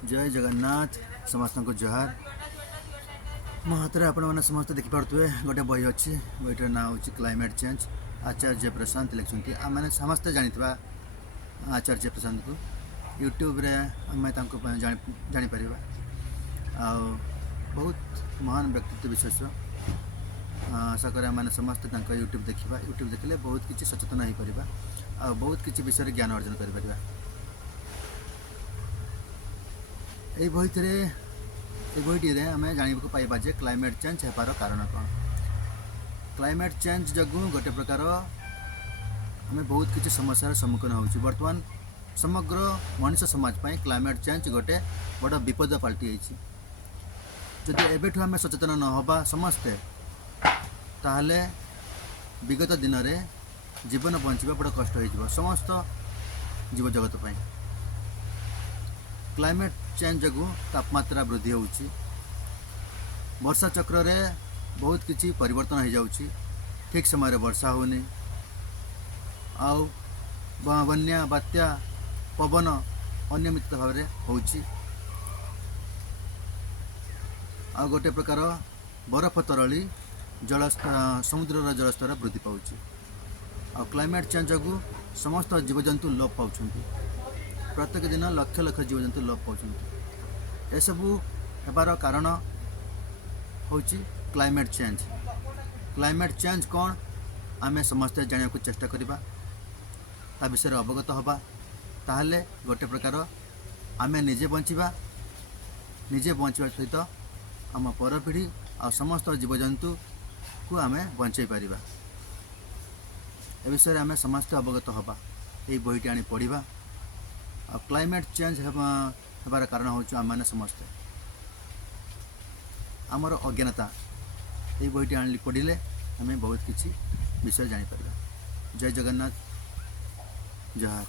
जय जगन्नाथ समस्त को जोहार मो हाथ में आपण समस्त देखिपे गोटे बही अच्छी बहीटार ना हूँ क्लाइमेट चेंज आचार्य प्रशांत लिखुंट आम समस्ते जाना आचार्य प्रशांत को यूट्यूब रे आम जापर आ बहुत महान व्यक्तित्व विशेष आशा करें आम समस्ते यूट्यूब देखा यूट्यूब देखले बहुत किसी सचेतन हो पार आ बहुत किसी विषय ज्ञान अर्जन कर बहीटी आम जानवा पाइबा जे क्लाइमेट चेंज होबार कारण कौन। क्लाइमेट चेंज जगू गोटे प्रकार आम बहुत किसी समस्यार सम्मुखीन हो बर्तमान समग्र मनुष्य समाज पर क्लाइमेट चेंज गोटे बड़ विपद पलटि जदि एबेठू आम सचेतन न होबा समस्ते ताहले विगत दिन में जीवन बंचा बड़ कष्ट हो समस्त जीव जगत पर। क्लाइमेट चेंज जगू तापमात्रा वृद्धि होउची वर्षा चक्र रे बहुत किसी परिवर्तन हो जाउची ठीक समय रे वर्षा होनी आउ बन्या बात्या पवन अनियमित भाव में होउची आ गोटे प्रकार बरफ तरली जल समुद्र जलस्तर वृद्धि पाउची आ क्लाइमेट चेंज जगू समस्त जीवजंतु लोप पाउछंती प्रत्येक दिन लक्ष लक्ष जीवजंतु लोप पाउछंती एसबू हेबार कारण होची क्लाइमेट चेंज। क्लाइमेट चेंज कौन आमे समस्ते जानिया को चेष्टा करिबा ता विषय अवगत हबा ताहले गोटे प्रकार आमे निजे बंचिबा सहित आम पर पीढ़ी आ समस्त जीवजंतु को आमे बंचाई पारिबा ए विषय आमे समस्ते अवगत हबा ए बहीटी आनी पढ़िबा। क्लाइमेट चेंज होबार कारण हूँ आम मैंने समस्ते आमर अज्ञानता ये बहीटी आनी पढ़ले आम बहुत किसी विषय जापर। जय जगन्नाथ जोहार।